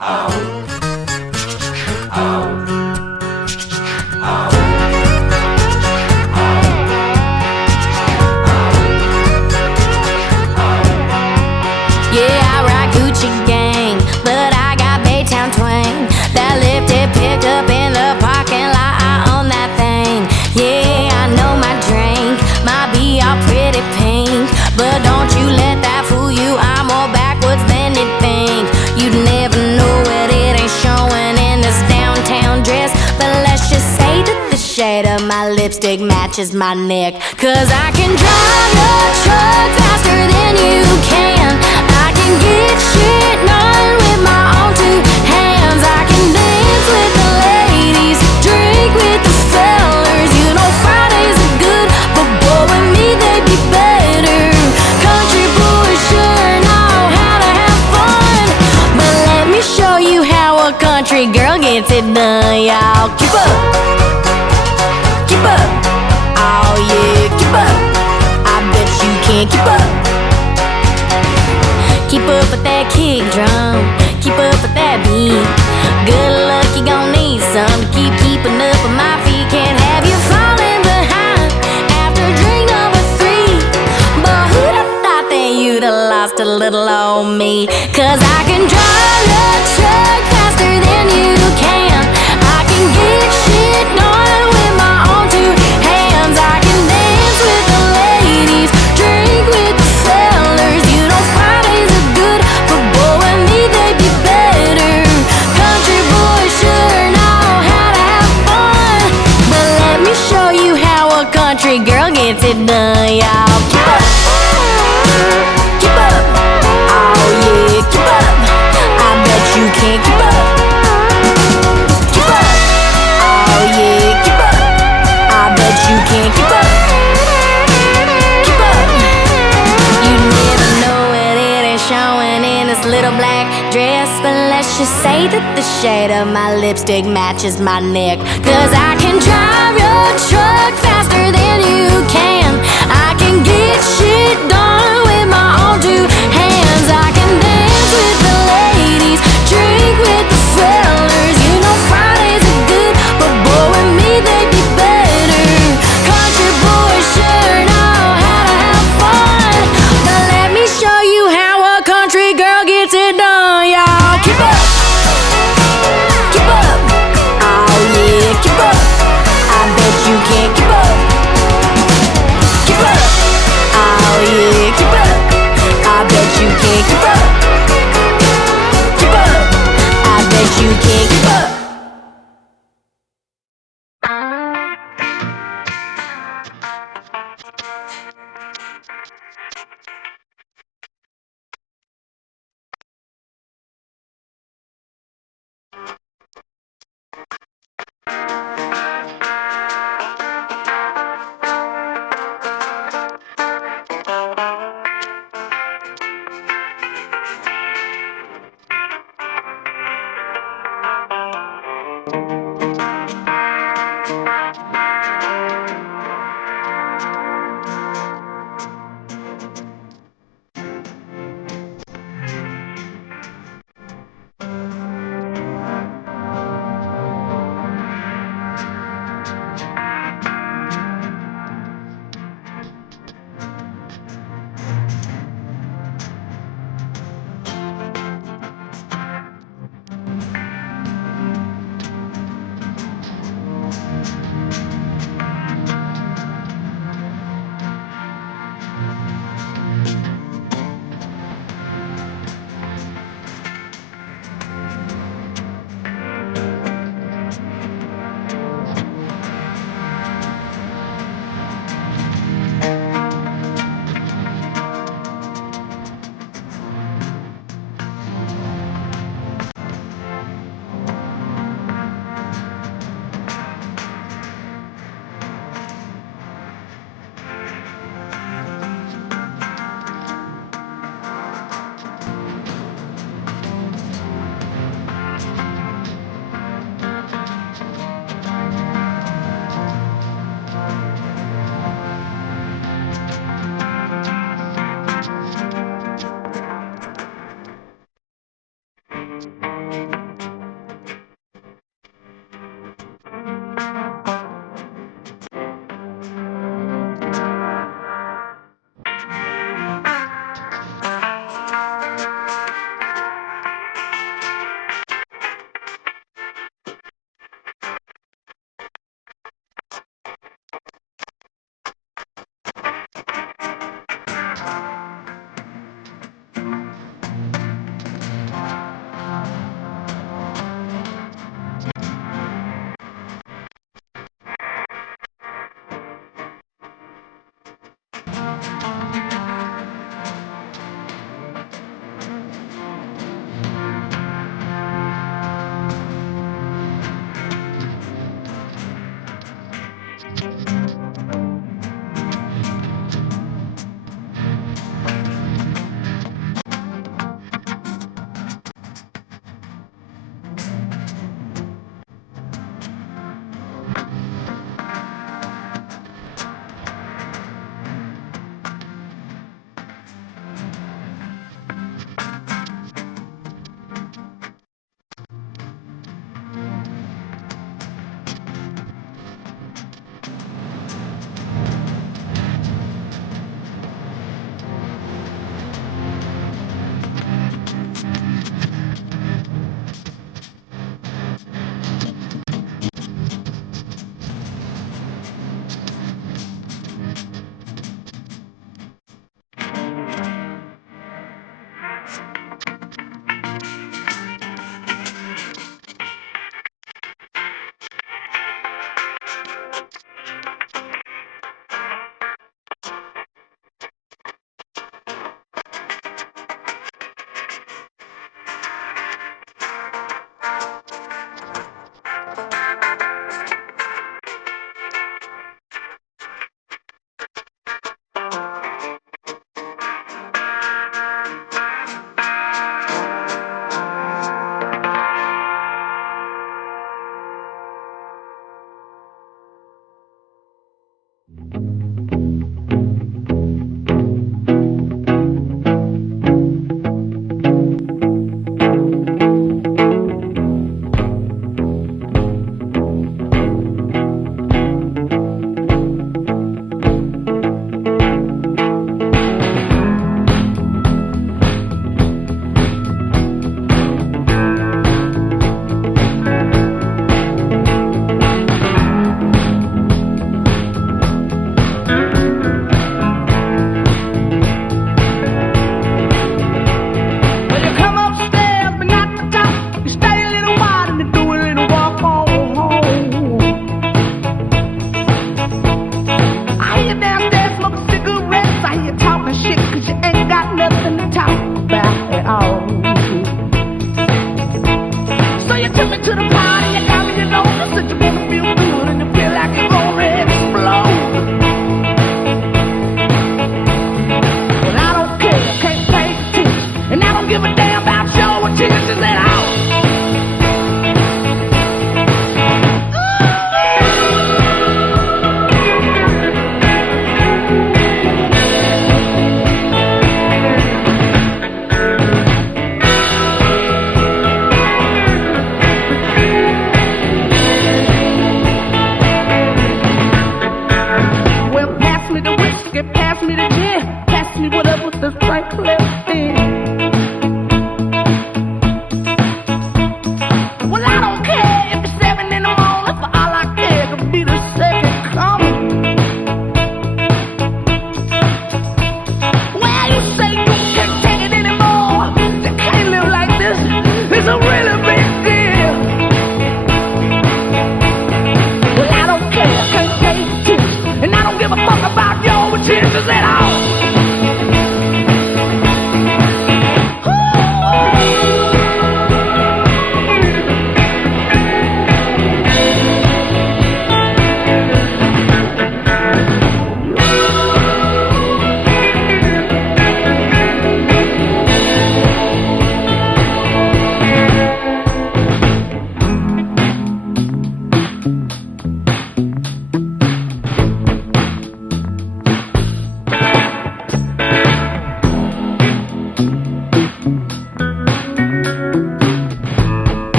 Yeah, I rock Gucci gang, but I got Baytown twang. That lifted pickup in the parking lot, I own that thing. Yeah, I know my drink might be all pretty pink, but don't you let that fool you. I'm more backwards than you think. You'd never know it, it ain't showing in this downtown dress. But let's just say that the shade of my lipstick matches my neck. Cause I can drive a truck faster than you can. I can get shit done with my own two hands. I can dance with the ladies, drink with the fellers. You know Fridays are good, but boy, with me they'd be better. Country boys sure know how to have fun, but let me show you how a country girl gets it done, y'all. Keep up, keep up, oh yeah, keep up. I bet you can't keep up. Keep up with that kick drum, keep up with that beat. Good luck, you gon' need some to keep keeping up with my feet. Can't have you falling behind after drink number 3. But who'd have thought that you'd have lost a little on me? Cause I can drive a truck faster than you can. I can get shit done with my own two hands. I can dance with the ladies, drink with the fellers. You know Fridays are good, but boy, with me they'd be better. Country boys sure know how to have fun, but let me show you how a country girl gets it done, y'all. Keep up, keep up, oh yeah, keep up. I bet you can't keep up. Keep up, oh yeah, keep up. I bet you can't keep up. Keep up. You never know it, it ain't showing in this little black dress. But let's just say that the shade of my lipstick matches my neck. Cause I can drive your truck faster than you can. I can get shit done with my own two hands. I can dance with the ladies, drink with the fellers. You know Fridays are good, but boy, with me they'd be better. Country boys sure know how to have fun, but let me show you how a country girl gets it done, y'all. Keep up, keep up, oh yeah, keep up. I bet you can't keep up. Keep up, oh yeah, keep up. I bet you can't keep up. Keep up, I bet you can't keep up.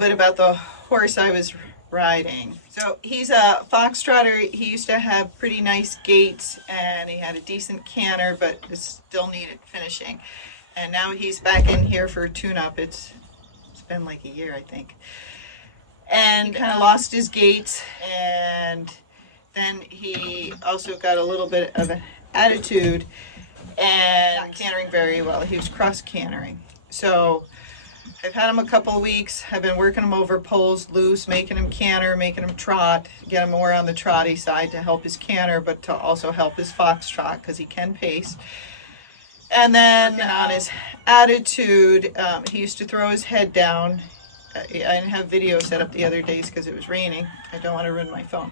bit about the horse I was riding. So he's a fox trotter. He used to have pretty nice gaits and he had a decent canter, but it still needed finishing. And now he's back in here for a tune-up. It's been like a year, I think. And he kind of lost his gait, and then he also got a little bit of an attitude and not cantering very well. He was cross cantering. So I've had him a couple of weeks. I've been working him over poles loose, making him canter, making him trot, get him more on the trotty side to help his canter, but to also help his fox trot because he can pace. And then on his attitude, he used to throw his head down. I didn't have video set up the other days because it was raining. I don't want to ruin my phone.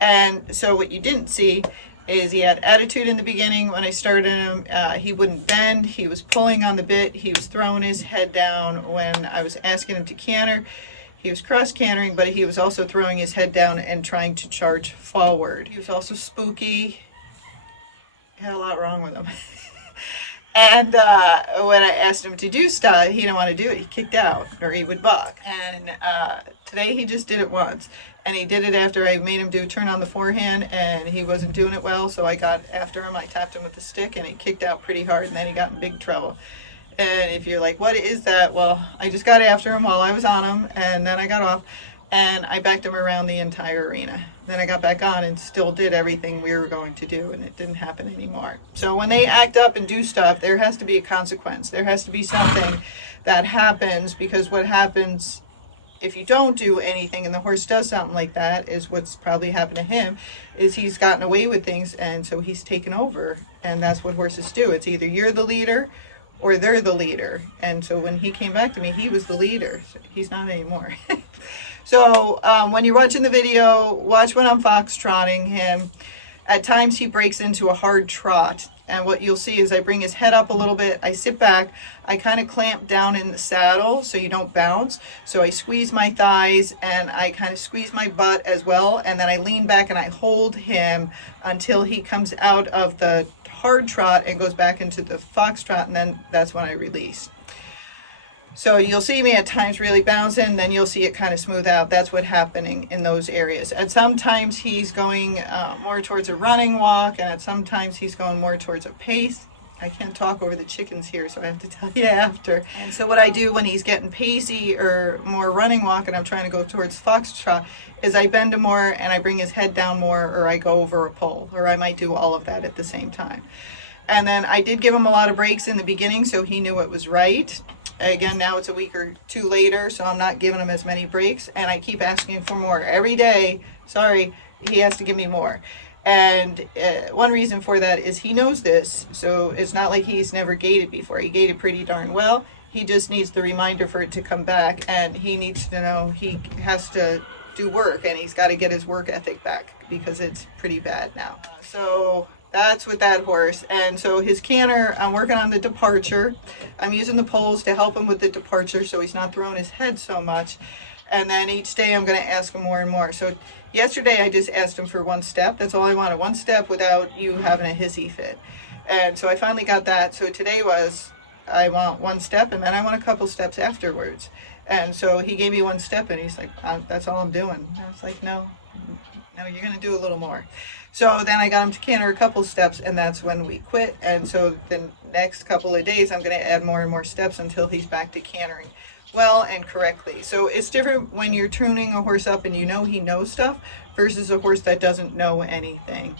And so what you didn't see is he had attitude in the beginning. When I started him, he wouldn't bend. He was pulling on the bit. He was throwing his head down when I was asking him to canter. He was cross cantering, but he was also throwing his head down and trying to charge forward. He was also spooky. He had a lot wrong with him. And when I asked him to do stuff, he didn't want to do it. He kicked out, or he would buck. And today he just did it once. And he did it after I made him do a turn on the forehand, and he wasn't doing it well. So I got after him. I tapped him with the stick, and he kicked out pretty hard, and then he got in big trouble. And if you're like, what is that? Well, I just got after him while I was on him, and then I got off, and I backed him around the entire arena. Then I got back on and still did everything we were going to do, and it didn't happen anymore. So when they act up and do stuff, there has to be a consequence. There has to be something that happens, because what happens if you don't do anything and the horse does something like that is what's probably happened to him, is he's gotten away with things, and so he's taken over. And that's what horses do. It's either you're the leader or they're the leader. And so when he came back to me, he was the leader. So he's not anymore. So when you're watching the video, watch when I'm fox trotting him. At times he breaks into a hard trot, and what you'll see is I bring his head up a little bit, I sit back, I kind of clamp down in the saddle so you don't bounce. So I squeeze my thighs and I kind of squeeze my butt as well, and then I lean back and I hold him until he comes out of the hard trot and goes back into the fox trot, and then that's when I release. So you'll see me at times really bouncing, then you'll see it kind of smooth out. That's what's happening in those areas. And sometimes he's going more towards a running walk, and at sometimes he's going more towards a pace. I can't talk over the chickens here, so I have to tell you after. And so what I do when he's getting pacey or more running walk and I'm trying to go towards foxtrot is I bend him more and I bring his head down more, or I go over a pole, or I might do all of that at the same time. And then I did give him a lot of breaks in the beginning so he knew it was right. Again, now it's a week or two later, so I'm not giving him as many breaks, and I keep asking for more. Every day, sorry, he has to give me more. And one reason for that is he knows this, so it's not like he's never gaited before. He gaited pretty darn well. He just needs the reminder for it to come back, and he needs to know he has to do work, and he's got to get his work ethic back because it's pretty bad now. So that's with that horse. And so his canter, I'm working on the departure. I'm using the poles to help him with the departure so he's not throwing his head so much. And then each day I'm going to ask him more and more. So yesterday I just asked him for one step. That's all I wanted, one step without you having a hissy fit. And so I finally got that. So today was, I want one step, and then I want a couple steps afterwards. And so he gave me one step, and he's like, that's all I'm doing. I was like, no, you're going to do a little more. So then I got him to canter a couple steps, and that's when we quit. And so the next couple of days I'm going to add more and more steps until he's back to cantering well and correctly. So it's different when you're tuning a horse up and you know he knows stuff versus a horse that doesn't know anything.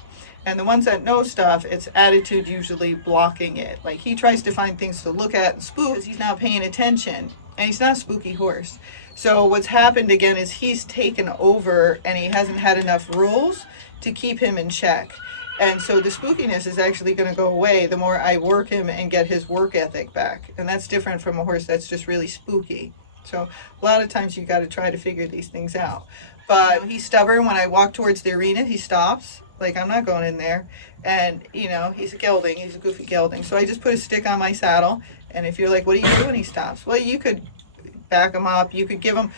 And the ones that know stuff, it's attitude usually blocking it. Like he tries to find things to look at and spook because he's not paying attention, and he's not a spooky horse. So what's happened again is he's taken over and he hasn't had enough rules to keep him in check. And so the spookiness is actually going to go away the more I work him and get his work ethic back. And that's different from a horse that's just really spooky. So a lot of times you got to try to figure these things out. But he's stubborn. When I walk towards the arena, he stops. Like, I'm not going in there. And, you know, he's a gelding. He's a goofy gelding. So I just put a stick on my saddle. And if you're like, what are you doing? He stops. Well, you could back him up. You could give him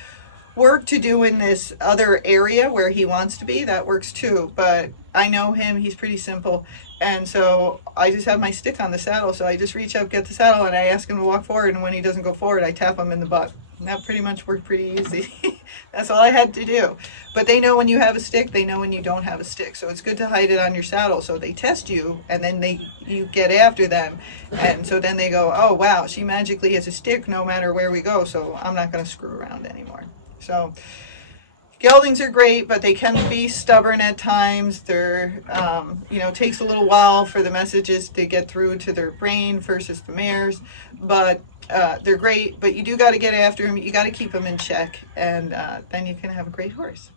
work to do in this other area where he wants to be. That works too. But I know him. He's pretty simple. And so I just have my stick on the saddle. So I just reach up, get the saddle, and I ask him to walk forward. And when he doesn't go forward, I tap him in the butt. And that pretty much worked pretty easy. That's all I had to do. But they know when you have a stick, they know when you don't have a stick. So it's good to hide it on your saddle. So they test you, and then you get after them. And so then they go, oh, wow, she magically has a stick no matter where we go. So I'm not going to screw around anymore. So geldings are great, but they can be stubborn at times. They're, takes a little while for the messages to get through to their brain versus the mares. But they're great, but you do got to get after them. You got to keep them in check, and then you can have a great horse.